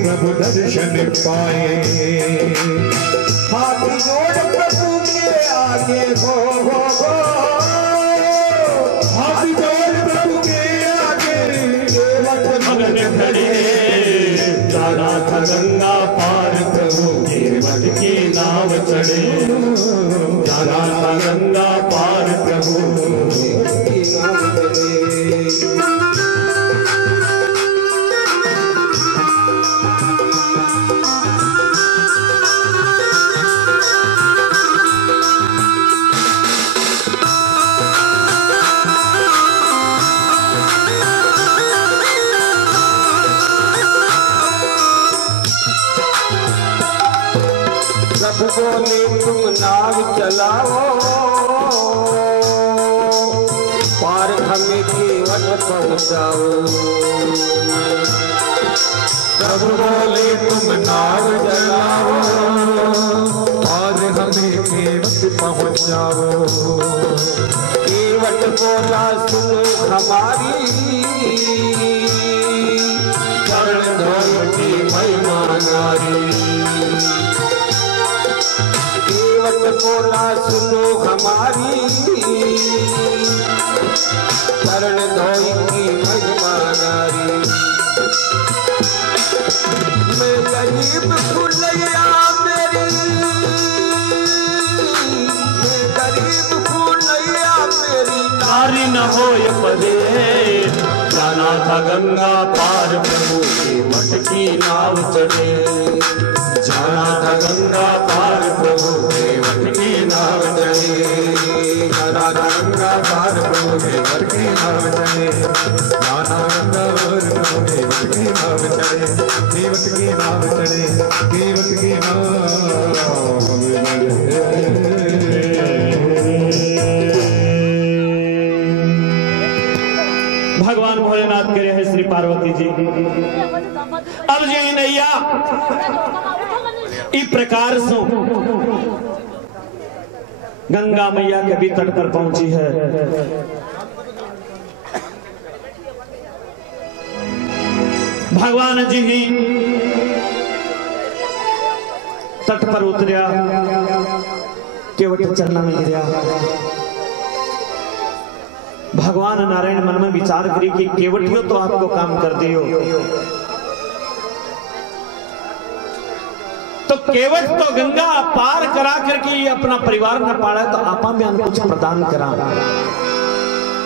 प्रभु दर्शन पाए। हाथ जोड़ प्रभु के आगे हो हाथ जोड़ प्रभु के आगे मगन खड़े। जाना था गंगा पार प्रभु के मठ की नाव चढ़े। जाना था गंगा पार प्रभु की नाव चढ़े। बोले तुम नाव चलाओ पार हमें केवट पहुँचाओ। प्रभु बोले तुम नाव चलाओ पार हमें केवट पहुँचाओ। केवट बोला सुनो हमारी चरण धोई की महिमा नारी। केवट बोला सुनो हमारी चरण धोई की महिमा नारी। मैं गरीब फुलैया मेरी मैं गरीब फुलैया मेरी नारी न होए पदे। जाना था गंगा पार प्रभु के मठ की नाव चढ़े। जाना था गंगा पार प्रभु के मठ की नाव चढ़े। जाना था गंगा पार प्रभु के मठ की नाव चढ़े। जाना गंगा पार प्रभु के मठ की नाव चढ़े। केवट की नाव चढ़े केवट की नाव भगवान भोलेनाथ करे है श्री पार्वती जी। अब जी नैया इस प्रकार से गंगा मैया के भी तट पर पहुंची है। भगवान जी ही तट पर उतरिया केवट चरण में गिरा। भगवान नारायण मन में विचार करी कि केवटियों तो आपको काम कर दियो, तो केवट तो गंगा पार करा करके अपना परिवार न पाड़ा, तो आपा में कुछ प्रदान करा।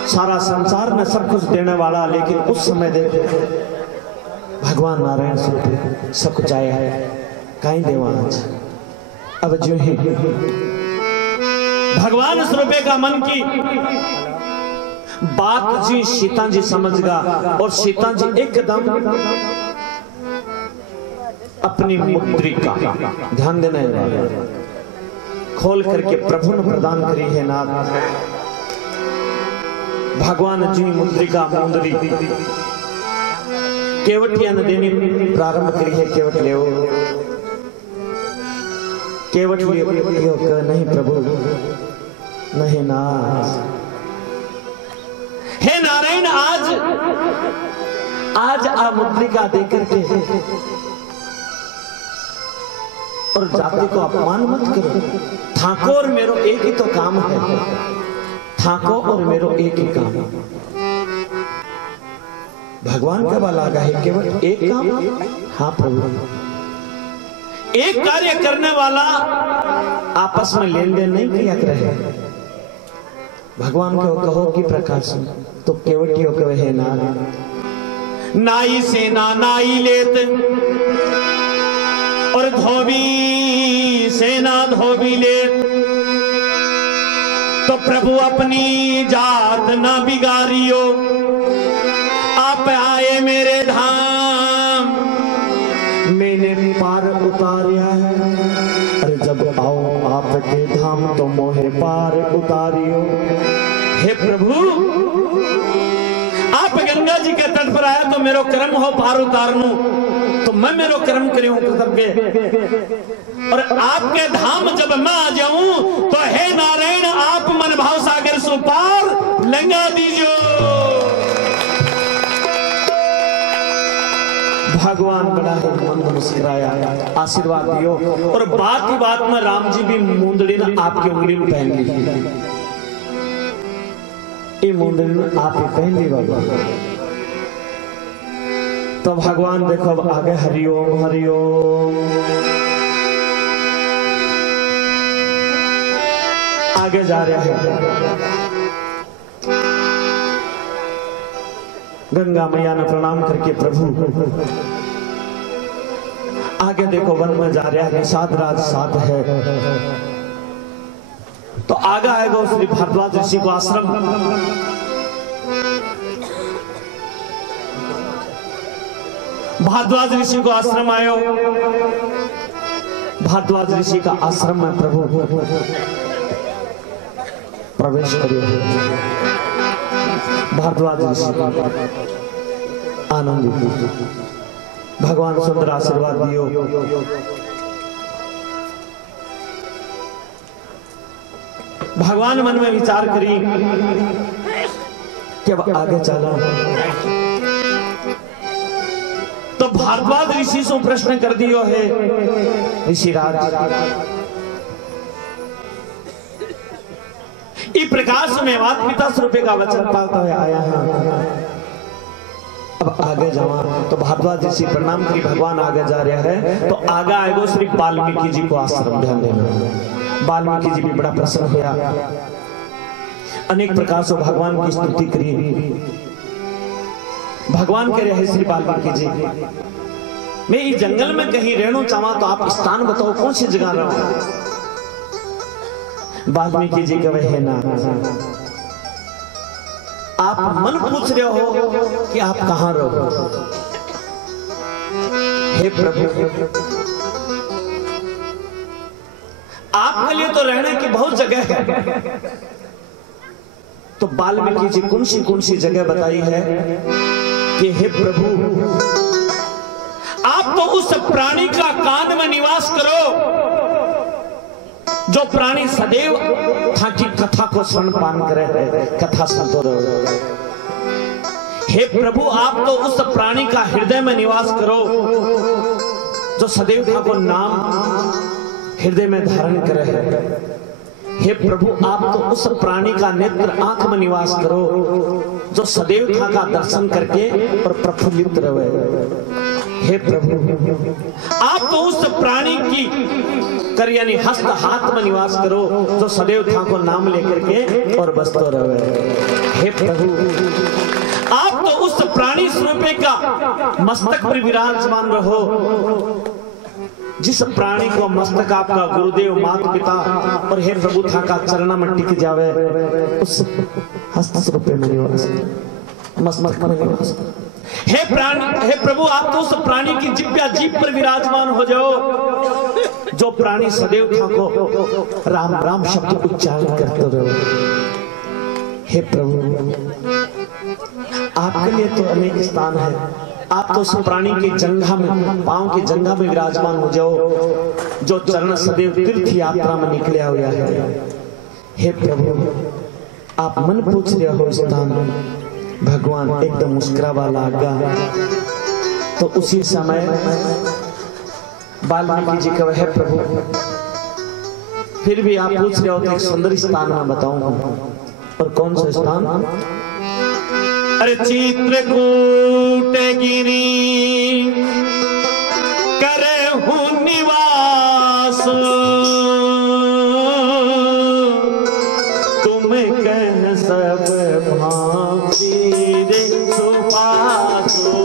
सारा संसार में सब कुछ देने वाला, लेकिन उस समय देखो भगवान नारायण सब कुछ आया है कहीं देवांश। अब जो ही भगवान स्वरूपे का मन की बात जी सीता जी समझ गा, और सीता जी एकदम अपनी मुद्रिका ध्यान देना है खोल करके प्रभु ने प्रदान करी है नाथ। भगवान जी मुद्रिका मुंदरी केवटिया ने देनी प्रारंभ करी है। केवट ले केवट नहीं प्रभु नहीं नाथ। हे नारायण आज आ मुद्रिका देकर के और जाति को अपमान मत करो। ठाको और मेरो एक ही तो काम है, ठाको और मेरो एक ही काम। भगवान का बाला है केवल एक काम। हाँ प्रभु, एक कार्य करने वाला आपस में लेन देन नहीं किया करे। भगवान को कहो कि प्रकाश तो केवटियों कहे ना नाई से ना नाई लेत और धोबी सेना धोबी ले तो प्रभु अपनी जात ना बिगाड़ियो, आप आए मेरे धाम मैंने पार उतारिया है। अरे जब आओ आपके धाम तो मोहे पार उतारियो। हे प्रभु आप गंगा जी के तट पर आया तो मेरो कर्म हो पार उतारनू, तो मैं मेरो कर्म करूं कर्तव्य। और आपके धाम जब मैं आ जाऊं तो हे नारायण आप मन भाव सागर सो पार लंगा दीजो। भगवान बड़ा है मन मुस्कुराया, आशीर्वाद दियो। और बात ही बात में राम जी भी मुंदड़ी ने आपकी उंगली में पहन ली। ये मुंदड़ी आप ही पहन ली बाबा। तो भगवान देखो अब आगे हरिओम हरिओम आगे जा रहा है। गंगा मैया ने प्रणाम करके प्रभु आगे देखो वन में जा रहा है। सात राज सात है तो आगे आएगा श्री भारद्वाज ऋषि को आश्रम। भारद्वाज ऋषि को आश्रम आयो। भारद्वाज ऋषि का आश्रम में प्रभु प्रवेश करियो। भारद्वाज ऋषि आनंदित, भगवान सुंदर आशीर्वाद दियो। भगवान मन में विचार करी कि अब आगे चलो। तो भारद्वाज ऋषि से प्रश्न कर दियो है ऋषिराज, इस प्रकाश में माता पिता स्वरूपे का वचन पालता हुआ आया है, अब आगे जावा। तो भारद्वाज ऋषि प्रणाम करी, भगवान आगे जा रहा है। तो आगे आएगो श्री वाल्मीकि जी को आश्रम। ध्यान देना, वाल्मीकि जी भी बड़ा प्रसन्न हुआ, अनेक प्रकार से भगवान की स्तुति करी। भगवान कह रहे श्री वाल्मीकि जी मैं इस जंगल में कहीं रहना चाहूं तो आप स्थान बताओ कौन सी जगह रहूं। वाल्मीकि जी कहे है ना, आप मन पूछ रहे हो कि आप कहां रहो। हे प्रभु आपके लिए तो रहने की बहुत जगह है। तो वाल्मीकि जी कौन सी जगह बताई है कि हे प्रभु आप तो उस प्राणी का कान में निवास करो जो प्राणी सदैव था की कथा को श्रवण पान करे है, कथा सुनते रहो। हे प्रभु आप तो उस प्राणी का हृदय में निवास करो जो सदैव था को नाम हृदय में धारण करे है। हे प्रभु आप तो उस प्राणी का नेत्र आंख में निवास करो जो सदैव था का दर्शन करके और प्रफुल्लित रहे। हे प्रभु आप तो उस प्राणी की कर यानी हस्त हाथ में निवास करो जो सदैव था को नाम लेकर के और बसतो रहे। हे प्रभु आप तो उस प्राणी स्वरूपे का मस्तक पर विराजमान रहो जिस प्राणी को मस्तक आपका गुरुदेव माता पिता और हे प्रभु था का चरणा में टिक जावे उस हस्त स्वरूपे में निवास मस्तक में निवास। हे प्रभु आप तो उस प्राणी की जिब्या जीभ पर विराजमान हो जाओ जो प्राणी सदैव था को राम राम शब्द उच्चारण करते रहो। हे प्रभु आपके लिए तो अनेक स्थान है, आप तो उस प्राणी के जंघा में पांव के जंघा में विराजमान हो जाओ जो चरण सदैव तीर्थ यात्रा में निकला हुआ है। हे प्रभु आप मन पूछ रहे हो स्थान। भगवान एकदम मुस्कुरावा लगा। तो उसी समय वाल्मीकि जी कहे है प्रभु फिर भी आप पूछ रहे हो तो एक सुंदर स्थान में बताऊंगा। और कौन सा स्थान? अरे चित्रकूट गिरी करे हूँ निवास तुम कह सब भांति रे सुपासो।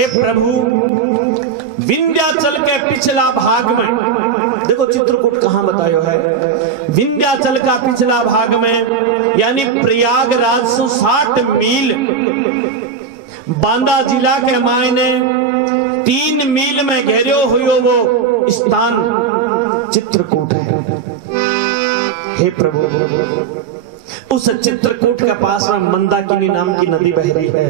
हे प्रभु, विंध्याचल के पिछला भाग में देखो चित्रकूट कहां बतायो है। विंध्याचल का पिछला भाग में यानी प्रयागराज से 60 मील, बांदा जिला के मायने 3 मील में घेरो हुए वो स्थान चित्रकूट है। हे प्रभु, उस चित्रकूट के पास में मंदाकिनी नाम की नदी बह रही है।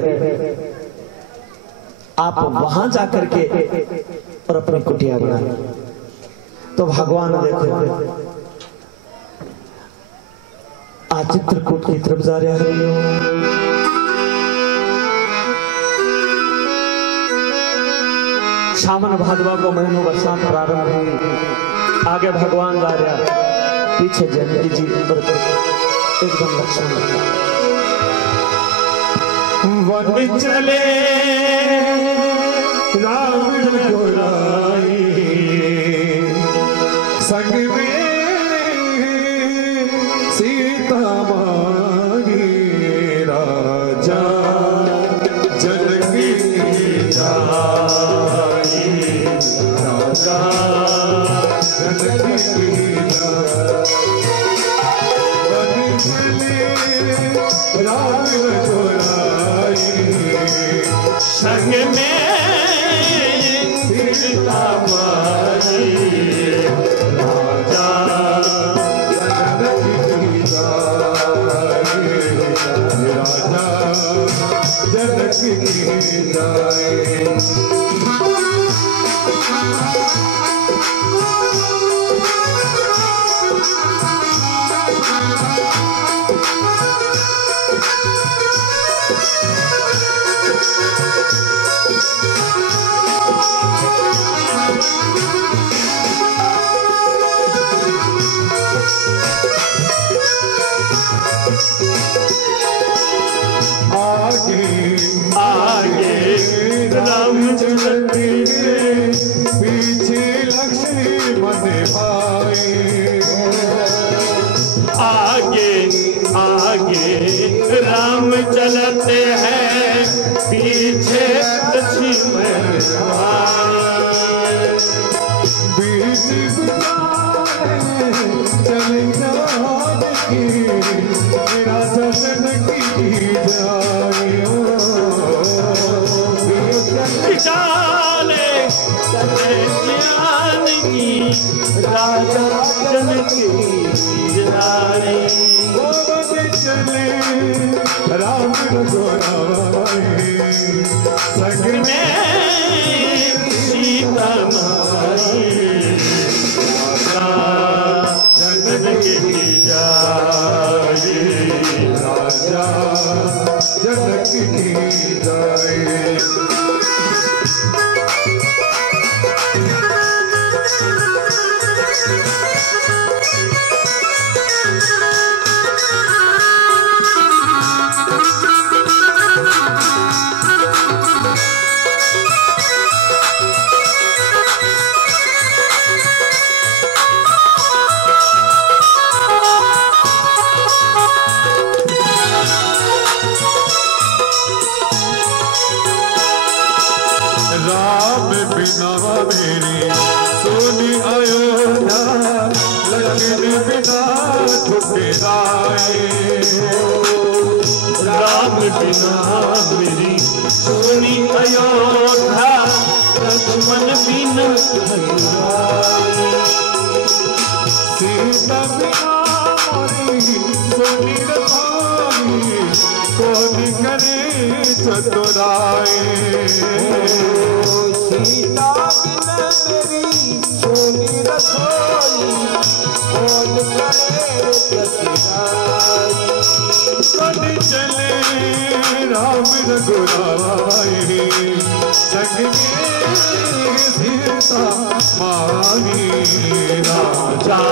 आप वहां जाकर के और अपनी कुटिया बना। तो भगवान देखो आज चित्रकूट की तरफ जा रहे हैं। सावन भादवा को महीनों बरसात प्रारंभ हुई। आगे भगवान जा रहा, पीछे जानकी जी एकदम लक्ष्मण। वन चले रावण को लाई, संग में सीता मांगी, राजा जनकी जाई, राजा जनकी रावण को लाई, संग में सीता माई, राजा जनकी जाई, राजा जनकी जाई। आगे राम चलते पीछे लक्ष्मण भाई, आगे आगे राम चलते हैं पीछे लक्ष्मण भाई, बीच चले जानकी राजा जनकी जाए, चाले जानकी राजा जनकी जाए, चले राम रघुराई, संग में सीता माई, जनकी जाए, राजा जनकी जाए। राम बिना मेरी सोनी अयोध्या, लक्ष्मण बिना ठुकराए, राम बिना मेरी सोनी अयोध्या, लक्ष्मण बिना ठुकराए, सीता बिना मोरी सोनी रताई, कौन करे चतुराए, सीता बिना मेरी सोनी रसोई, कौन करे चतुराई, कौन चले राम रघुराई, संग में सीता मांगी, राजा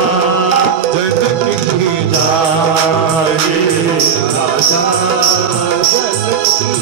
जनकी जाए, राजा जनकी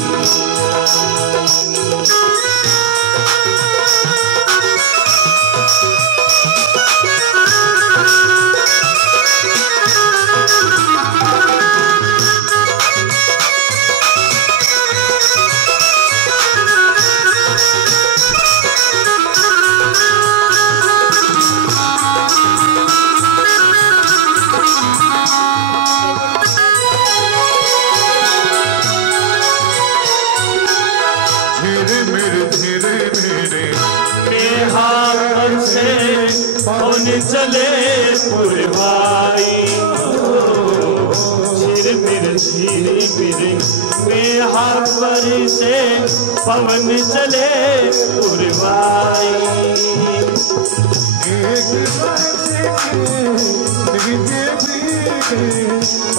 धीरे बिरिंग में हर पर से पवन चले उर्वाई।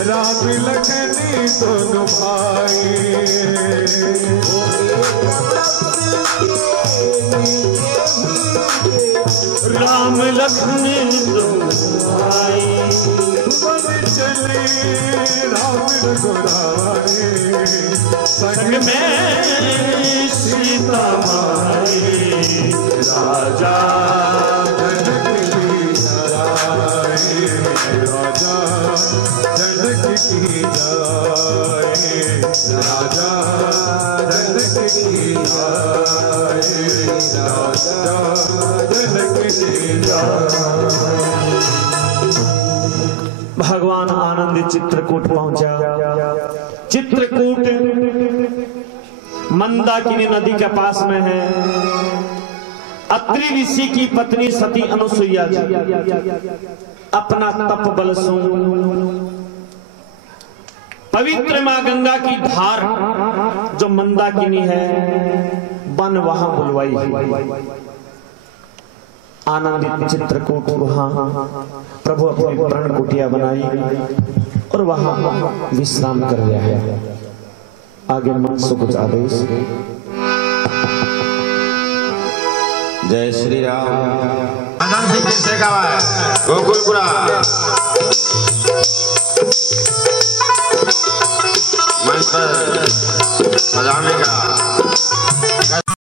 राम लखन दोनों भाई, राम लखन दोनों भाई। चले राम रघुराई, संग में सीता माई। राजा राजा जनक की जाए, राजा जनक की जाए, राजा जनक की जाए। भगवान आनंद चित्रकूट पहुंचा। चित्रकूट मंदाकिनी नदी के पास में है। अत्रि ऋषि की पत्नी सती अनुसुईया जी अपना तप बल से पवित्र मां गंगा की धार जो मंदाकिनी है बन वहां बुलवाई। आनंदित चित्रकूट वहां प्रभु अपनी प्रण कुटिया बनाई और वहां विश्राम कर रहा है। आगे मन से कुछ आदेश। जय श्री राम। आनंद सिंह जी से गावा है गोकुलपुरा। मंच पर सजाने का